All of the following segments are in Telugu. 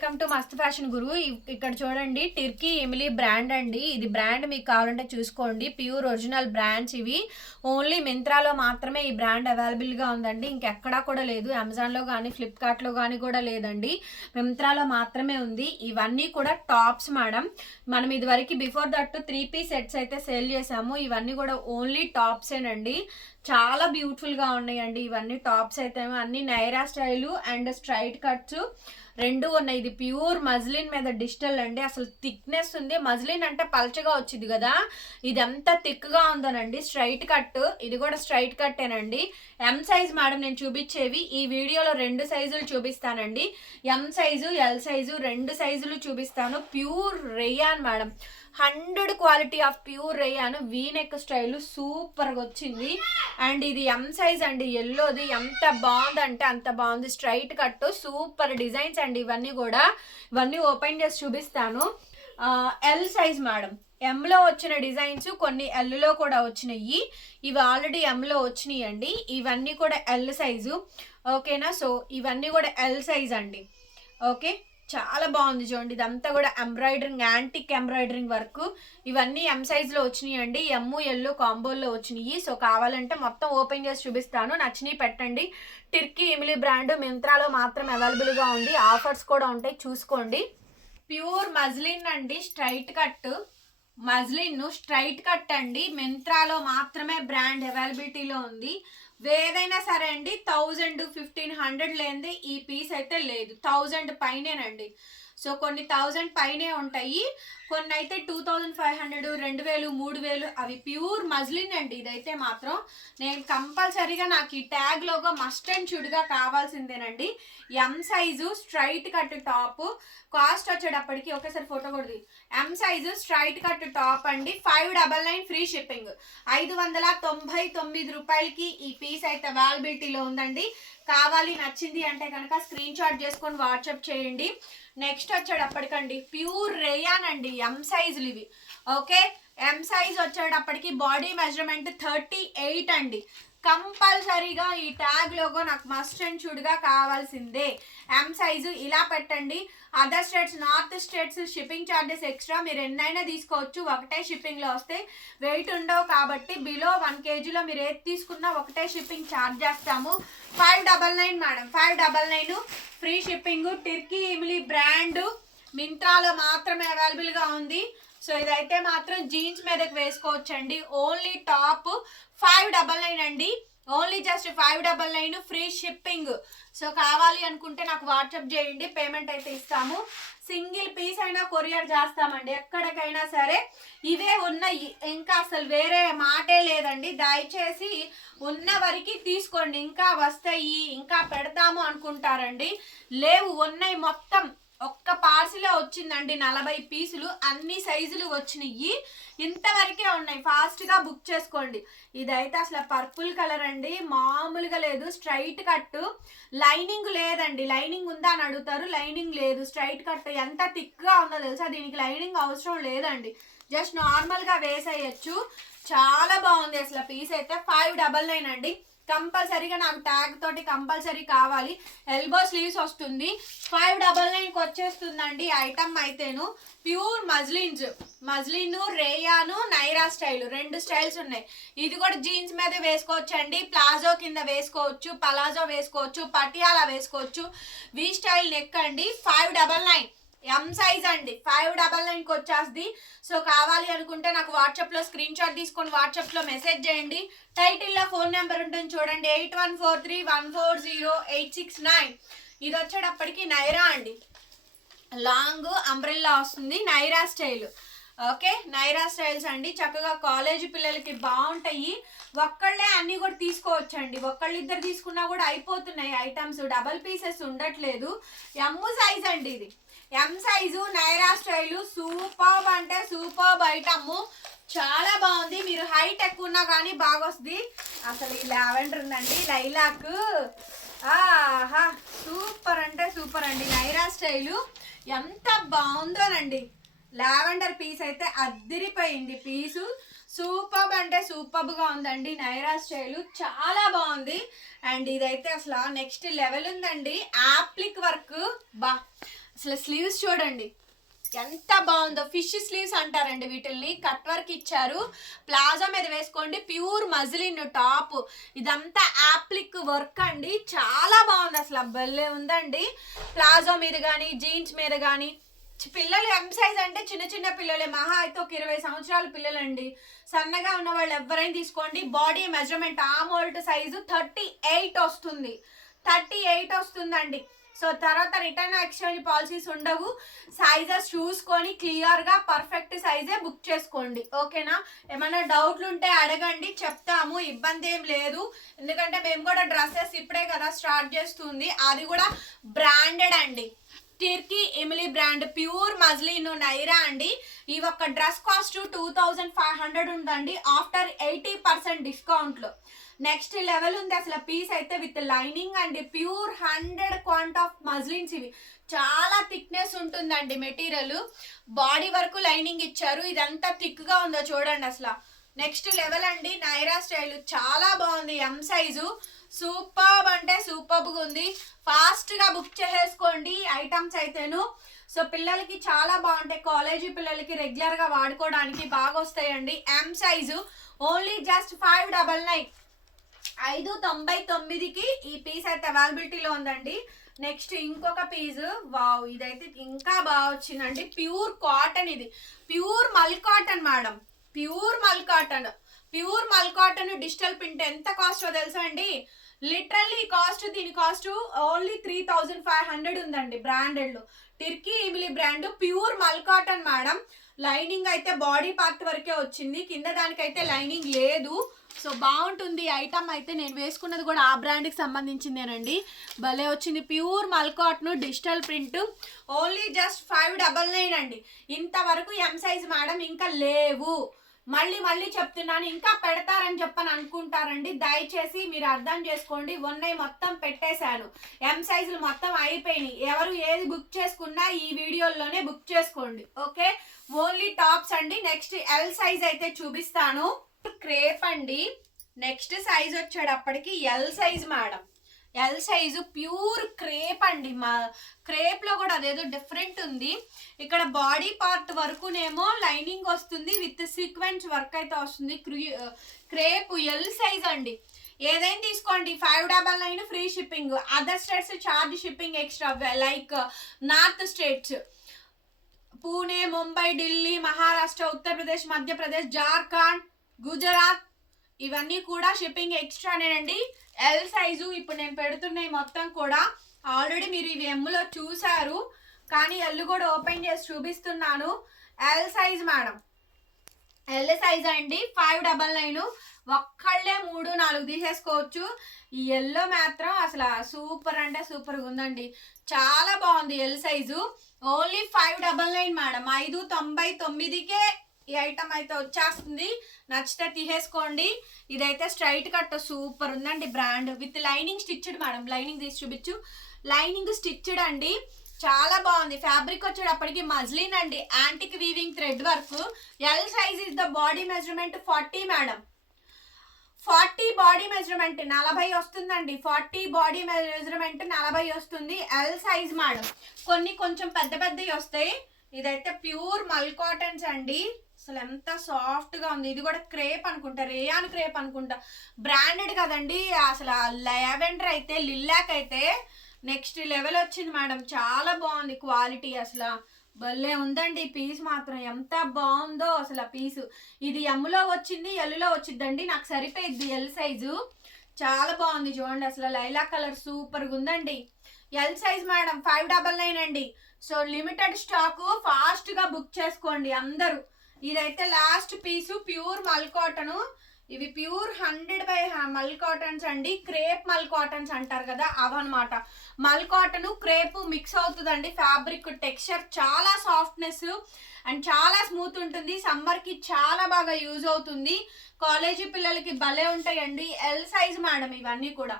Welcome to Mast fashion Guru ఇక్కడ చూడండి టిర్కీ ఎమిలీ బ్రాండ్ అండి. ఇది బ్రాండ్ మీకు కావాలంటే చూసుకోండి. ప్యూర్ ఒరిజినల్ బ్రాండ్స్ ఇవి. ఓన్లీ మింత్రాలో మాత్రమే ఈ బ్రాండ్ అవైలబుల్గా ఉందండి. ఇంకెక్కడా కూడా లేదు. అమెజాన్లో కానీ ఫ్లిప్కార్ట్లో కానీ కూడా లేదండి. మింత్రాలో మాత్రమే ఉంది. ఇవన్నీ కూడా టాప్స్ మేడం మనం ఇదివరకు before that three piece sets అయితే సేల్ చేసాము ఇవన్నీ కూడా ఓన్లీ టాప్సేనండి చాలా బ్యూటిఫుల్గా ఉన్నాయండి. ఇవన్నీ టాప్స్ అయితే అన్ని Naira style and straight cuts రెండు ఉన్నాయి. ఇది ప్యూర్ మజ్లిన్ మీద డిజిటల్ అండి. అసలు థిక్నెస్ ఉంది. మజ్లిన్ అంటే పల్చగా వచ్చింది కదా. ఇది ఎంత థిక్గా ఉందోనండి. స్ట్రైట్ కట్ ఇది కూడా స్ట్రైట్ కట్టేనండి ఎం సైజ్ మేడం నేను చూపించేవి. ఈ వీడియోలో రెండు సైజులు చూపిస్తానండి. ఎం సైజు ఎల్ సైజు రెండు సైజులు చూపిస్తాను. Pure rayon madam hundred quality of pure rayon V neck style సూపర్గా వచ్చింది. అండ్ ఇది ఎం సైజ్ అండి ఎల్లోది ఎంత బాగుందంటే అంత బాగుంది. స్ట్రైట్ కట్ సూపర్ డిజైన్స్ అండి ఇవన్నీ కూడా. ఇవన్నీ ఓపెన్ చేసి చూపిస్తాను. L size madam. ఎంలో వచ్చిన డిజైన్స్ కొన్ని ఎల్లో కూడా వచ్చినాయి. ఇవి ఆల్రెడీ ఎంలో వచ్చినాయి అండి ఇవన్నీ కూడా ఎల్ సైజు ఓకేనా? సో ఇవన్నీ కూడా ఎల్ సైజ్ అండి. ఓకే? చాలా బాగుంది చూడండి. ఇదంతా కూడా ఎంబ్రాయిడరింగ్ యాంటిక్ ఎంబ్రాయిడరింగ్ వర్క్ ఇవన్నీ ఎం సైజ్లో వచ్చినాయి అండి ఎమ్ము ఎల్లో కాంబోల్లో వచ్చినాయి. సో కావాలంటే మొత్తం ఓపెన్ చేసి చూపిస్తాను. నచ్చినవి పెట్టండి. టిర్కీ ఇమిలీ బ్రాండ్ మింత్రాలో మాత్రం అవైలబుల్గా ఉంది. ఆఫర్స్ కూడా ఉంటాయి. చూసుకోండి. ప్యూర్ మజ్లిన్ అండి. Straight cut muslin straight cut అండి. మింత్రాలో మాత్రమే బ్రాండ్ అవైలబిలిటీలో ఉంది. ఏదైనా సరే అండి థౌజండ్ ఫిఫ్టీన్ హండ్రెడ్ లేనిది ఈ పీస్ అయితే లేదు. థౌజండ్ పైనేనండి. సో కొన్ని థౌజండ్ పైనే ఉంటాయి. కొన్ని అయితే టూ థౌజండ్ ఫైవ్ హండ్రెడ్ రెండు వేలు మూడు వేలు అవి ప్యూర్ మజ్లిన్ అండి. ఇదైతే మాత్రం నేను కంపల్సరీగా నాకు ఈ ట్యాగ్ లోగా మస్ట్ అండ్ షుడ్గా కావాల్సిందేనండి. M size straight cut top cost వచ్చేటప్పటికి ఒకేసారి photo కొడుది M size straight cut top అండి. Five double nine free shipping. ఐదు వందల తొంభై తొమ్మిది రూపాయలకి ఈ పీస్ అయితే అవైలబిలిటీలో ఉందండి. కావాలి నచ్చింది అంటే కనుక స్క్రీన్ షాట్ చేసుకొని వాట్సాప్ చేయండి. నెక్స్ట్ వచ్చేటప్పటికండి ప్యూర్ రేయాన్ అండి ఎం సైజులు ఇవి. ఓకే ఎం సైజ్ వచ్చేటప్పటికి బాడీ మెజర్మెంట్ థర్టీ ఎయిట్ అండి. కంపల్సరీగా ఈ ట్యాగ్ లోగో నాకు మస్ట్ అండ్ షుడ్గా కావాల్సిందే. ఎం సైజు ఇలా పెట్టండి. Other states north states shipping charges extra మీరు ఎన్నైనా తీసుకోవచ్చు. ఒకటే షిప్పింగ్లో వస్తే వెయిట్ ఉండవు కాబట్టి బిలో వన్ కేజీలో మీరు ఏది తీసుకున్నా ఒకటే షిప్పింగ్ ఛార్జ్ చేస్తాము. Five double nine madam five double nine free shipping Tirkey ఇమిలీ brand మింత్రాలో మాత్రమే అవైలబుల్గా ఉంది. సో ఇదైతే మాత్రం జీన్స్ మీదకి వేసుకోవచ్చండి. Only top five double nine అండి. Only just five double nine free shipping so కావాలి అనుకుంటే నాకు వాట్సాప్ చేయండి పేమెంట్ అయితే ఇస్తాము. సింగిల్ పీస్ అయినా కొరియర్ చేస్తామండి ఎక్కడికైనా సరే. ఇవే ఉన్నాయి ఇంకా అసలు వేరే మాటే లేదండి. దయచేసి ఉన్న వరకు తీసుకోండి. ఇంకా వస్తాయి ఇంకా పెడతాము అనుకుంటారండి. లేవు ఉన్నాయి మొత్తం. ఒక్క పార్సిలే వచ్చిందండి నలభై పీసులు అన్ని సైజులు వచ్చినాయి ఇంతవరకే ఉన్నాయి. ఫాస్ట్గా బుక్ చేసుకోండి. ఇదైతే అసలు పర్పుల్ కలర్ అండి. మామూలుగా లేదు. స్ట్రైట్ కట్ లైనింగ్ లేదండి. లైనింగ్ ఉందా అని అడుగుతారు. లైనింగ్ లేదు. స్ట్రైట్ కట్ ఎంత థిక్గా ఉందో తెలుసా? దీనికి లైనింగ్ అవసరం లేదండి. జస్ట్ నార్మల్గా వేసేయచ్చు. చాలా బాగుంది అసలు పీస్ అయితే. ఫైవ్ డబల్ నైన్ అండి. కంపల్సరీగా నాకు ట్యాగ్ తోటి కంపల్సరీ కావాలి. ఎల్బో స్లీవ్స్ వస్తుంది. ఫైవ్ డబల్ నైన్కి వచ్చేస్తుందండి ఐటమ్ అయితేను. Pure muslins muslin rayon Naira style రెండు స్టైల్స్ ఉన్నాయి. ఇది కూడా జీన్స్ మీద వేసుకోవచ్చు అండి ప్లాజో కింద వేసుకోవచ్చు పలాజో వేసుకోవచ్చు పటియాలా వేసుకోవచ్చు. వి స్టైల్ నెక్ అండి. Five double nine M size అండి. ఫైవ్ డబల్ నైన్కి వచ్చేస్తుంది. సో కావాలి అనుకుంటే నాకు వాట్సాప్లో స్క్రీన్ షాట్ తీసుకొని వాట్సాప్లో మెసేజ్ చేయండి. టైటిల్లో ఫోన్ నెంబర్ ఉంటుంది చూడండి. Eight one four three one four zero eight six nine ఇది వచ్చేటప్పటికి నైరా అండి. లాంగ్ అంబ్రెల్లా వస్తుంది. Naira style. Okay Naira styles అండి. చక్కగా కాలేజీ పిల్లలకి బాగుంటాయి. ఒక్కళ్ళే అన్ని కూడా తీసుకోవచ్చండి. ఒక్కళ్ళిద్దరు తీసుకున్నా కూడా అయిపోతున్నాయి ఐటమ్స్. డబల్ పీసెస్ ఉండట్లేదు. ఎమ్ము సైజ్ అండి ఇది? M size? Naira style. Superb అంటే సూపర్బ్ ఐటమ్. చాలా బాగుంది. మీరు హైట్ ఎక్కువ ఉన్నా కానీ బాగా వస్తుంది అసలు ఈ లావెండర్ ఉందండి లైలాక్. ఆహా! సూపర్ అంటే సూపర్ అండి. నైరా స్టైలు. ఎంత బాగుందోనండి. లావెండర్ పీస్ అయితే అద్దిరిపోయింది పీసు. సూపర్బ్ అంటే సూపర్బ్గా ఉందండి. నైరా స్టైల్ చాలా బాగుంది. అండ్ ఇదైతే అసలు నెక్స్ట్ లెవెల్ ఉందండి. Applique work. బా అసలు స్లీవ్స్ చూడండి. ఎంత బాగుందో. ఫిష్ స్లీవ్స్ అంటారండి వీటిల్ని. కట్ వర్క్ ఇచ్చారు. ప్లాజో మీద వేసుకోండి. Pure muslin top. ఇదంతా యాప్లిక్ వర్క్ అండి. చాలా బాగుంది అసలు. భలే ఉందండి. ప్లాజో మీద కానీ జీన్స్ మీద కానీ పిల్లలు ఎం సైజ్ అంటే చిన్న చిన్న పిల్లలే. మహా అయితే ఒక ఇరవై సంవత్సరాల పిల్లలండి. సన్నగా ఉన్న వాళ్ళు ఎవరైనా తీసుకోండి. బాడీ మెజర్మెంట్ ఆమోల్ట్ సైజు థర్టీ ఎయిట్ వస్తుంది. థర్టీ ఎయిట్ వస్తుందండి. సో తర్వాత రిటర్న్ ఎక్స్చేంజ్ పాలసీస్ ఉండవు. సైజెస్ చూసుకొని క్లియర్గా పర్ఫెక్ట్ సైజే బుక్ చేసుకోండి. ఓకేనా ఏమైనా డౌట్లు ఉంటే అడగండి. చెప్తాము. ఇబ్బంది ఏం లేదు. ఎందుకంటే మేము కూడా డ్రెస్సెస్ ఇప్పుడే కదా స్టార్ట్ చేస్తుంది. అది కూడా బ్రాండెడ్ అండి. Tirkey Emily brand pure muslin Naira అండి. ఈ ఒక్క dress cost two thousand five hundred ఉందండి. ఆఫ్టర్ ఎయిటీ పర్సెంట్ డిస్కౌంట్లో నెక్స్ట్ లెవెల్ ఉంది. అసలు పీస్ అయితే విత్ లైనింగ్ అండి. Pure hundred quant of muslins ఇవి. చాలా థిక్నెస్ ఉంటుందండి మెటీరియల్ బాడీ వరకు లైనింగ్ ఇచ్చారు. ఇదంతా థిక్గా ఉందో చూడండి అసలు. నెక్స్ట్ లెవెల్ అండి. నైరా స్టైల్ చాలా బాగుంది. ఎం సైజు సూపర్ అంటే సూపర్గా ఉంది ఫాస్ట్గా బుక్ చేసేసుకోండి ఐటమ్స్ అయితేను. సో పిల్లలకి చాలా బాగుంటాయి. కాలేజీ పిల్లలకి రెగ్యులర్గా వాడుకోవడానికి బాగా వస్తాయండి M size only just five double nine ఐదు తొంభై తొమ్మిదికి ఈ పీస్ అయితే అవైలబిలిటీలో ఉందండి. నెక్స్ట్ ఇంకొక పీస్ వావ్ ఇదైతే ఇంకా బాగా వచ్చిందండి ప్యూర్ కాటన్ ఇది. Pure mul cotton madam pure mul cotton pure mul cotton digital print ఎంత కాస్టో తెలుసా అండి? లిటరల్లీ కాస్ట్ దీని cost only three thousand five hundred ఉందండి బ్రాండెడ్లో. Tirkey Emily brand pure mul cotton madam. Lining అయితే బాడీ పార్ట్ వరకే వచ్చింది. కింద దానికైతే లైనింగ్ లేదు. సో బాగుంటుంది. ఐటమ్ అయితే నేను వేసుకున్నది కూడా ఆ బ్రాండ్కి సంబంధించిందేనండి. భలే వచ్చింది. Pure మల్కాట్ను digital print. Only just five double nine అండి. ఇంతవరకు ఎం సైజ్ మేడం ఇంకా లేవు. మళ్ళీ మళ్ళీ చెప్తున్నాను ఇంకా పెడతారని చెప్పని అనుకుంటారండి. దయచేసి మీరు అర్థం చేసుకోండి. ఉన్నాయి మొత్తం పెట్టేశాను. ఎం సైజులు మొత్తం అయిపోయినాయి. ఎవరు ఏది బుక్ చేసుకున్నా ఈ వీడియోలోనే బుక్ చేసుకోండి. ఓకే? ఓన్లీ టాప్స్ అండి. నెక్స్ట్ ఎల్ సైజ్ అయితే చూపిస్తాను. క్రేప్ అండి. నెక్స్ట్ సైజ్ వచ్చేటప్పటికి L size madam L size pure crepe అండి. మా క్రేప్లో కూడా అదేదో డిఫరెంట్ ఉంది. ఇక్కడ బాడీ పార్ట్ వరకునేమో లైనింగ్ వస్తుంది. విత్ సీక్వెన్స్ వర్క్ అయితే వస్తుంది. క్రేప్ ఎల్ సైజ్ అండి. ఏదైనా తీసుకోండి. Five double nine free shipping other states charge shipping extra like north states Pune Mumbai Delhi Maharashtra Uttar Pradesh Madhya Pradesh Jharkhand Gujarat ఇవన్నీ కూడా షిప్పింగ్ ఎక్స్ట్రానేనండి ఎల్ సైజు ఇప్పుడు నేను పెడుతున్నాయి మొత్తం కూడా ఆల్రెడీ మీరు ఇవి ఎమ్ములో చూసారు కానీ ఎల్ కూడా ఓపెన్ చేసి చూపిస్తున్నాను. L size madam L size అండి. ఫైవ్ డబల్ నైన్ ఒక్కళ్ళే మూడు నాలుగు తీసేసుకోవచ్చు. ఈ ఎల్లో మాత్రం అసలు సూపర్ అంటే సూపర్గా ఉందండి. చాలా బాగుంది L size only five double nine madam ఐదు తొంభై తొమ్మిదికే ఈ ఐటమ్ అయితే వచ్చేస్తుంది. నచ్చితే తీసేసుకోండి. ఇదైతే స్ట్రైట్ కట్ సూపర్ ఉందండి brand with lining stitched madam lining తీసి చూపించు. లైనింగ్ స్టిచ్డ్ అండి. చాలా బాగుంది. ఫ్యాబ్రిక్ వచ్చేటప్పటికి మజ్లిన్ అండి. Antique weaving thread work L size is the body measurement forty madam forty body measurement నలభై వస్తుందండి. ఫార్టీ బాడీ మెజర్మెంట్ నలభై వస్తుంది. ఎల్ సైజ్ మేడం కొన్ని కొంచెం పెద్ద పెద్దవి వస్తాయి. ఇదైతే ప్యూర్ మల్ కాటన్స్ అండి. అసలు ఎంత సాఫ్ట్గా ఉంది. ఇది కూడా క్రేప్ అనుకుంటా రేయాన్ క్రేప్ అనుకుంటా. బ్రాండెడ్ కదండి. అసలు లావెండర్ అయితే లిల్లాక్ అయితే నెక్స్ట్ లెవెల్ వచ్చింది మేడం. చాలా బాగుంది క్వాలిటీ అసలు. భలే ఉందండి పీస్ మాత్రం. ఎంత బాగుందో అసలు ఆ పీసు ఇది ఎమ్ములో వచ్చింది ఎల్లులో వచ్చిందండి నాకు సరిపోయింది ఎల్ సైజు చాలా బాగుంది చూడండి అసలు. లైలా కలర్ సూపర్గా ఉందండి. L size madam five double nine అండి. సో లిమిటెడ్ స్టాకు ఫాస్ట్గా బుక్ చేసుకోండి అందరూ. ఇదైతే last piece pure mul cotton ఇవి pure hundred by mul cottons అండి. క్రేప్ మల్ కాటన్స్ అంటారు కదా అవన్నమాట. మల్ కాటన్ క్రేప్ మిక్స్ అవుతుందండి. ఫ్యాబ్రిక్ టెక్స్చర్ చాలా సాఫ్ట్నెస్ అండ్ చాలా స్మూత్ ఉంటుంది. సమ్మర్కి చాలా బాగా యూజ్ అవుతుంది. కాలేజీ పిల్లలకి భలే ఉంటాయండి. ఎల్ సైజ్ మేడం ఇవన్నీ కూడా.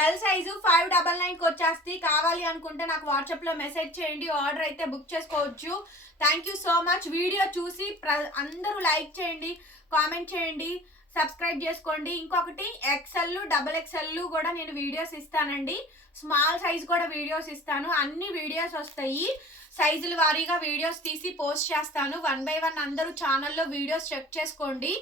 ఎల్ సైజు ఫైవ్ డబల్ నైన్కి వచ్చేస్తే కావాలి అనుకుంటే నాకు వాట్సాప్లో మెసేజ్ చేయండి. ఆర్డర్ అయితే బుక్ చేసుకోవచ్చు. Thank you so much video చూసి ప్ర అందరూ లైక్ చేయండి. కామెంట్ చేయండి. సబ్స్క్రైబ్ చేసుకోండి. ఇంకొకటి ఎక్సెల్ డబల్ ఎక్సెల్ కూడా నేను వీడియోస్ ఇస్తానండి. స్మాల్ సైజ్ కూడా వీడియోస్ ఇస్తాను. అన్ని వీడియోస్ వస్తాయి. సైజుల వారీగా వీడియోస్ తీసి పోస్ట్ చేస్తాను. వన్ బై వన్ అందరూ ఛానల్లో వీడియోస్ చెక్ చేసుకోండి.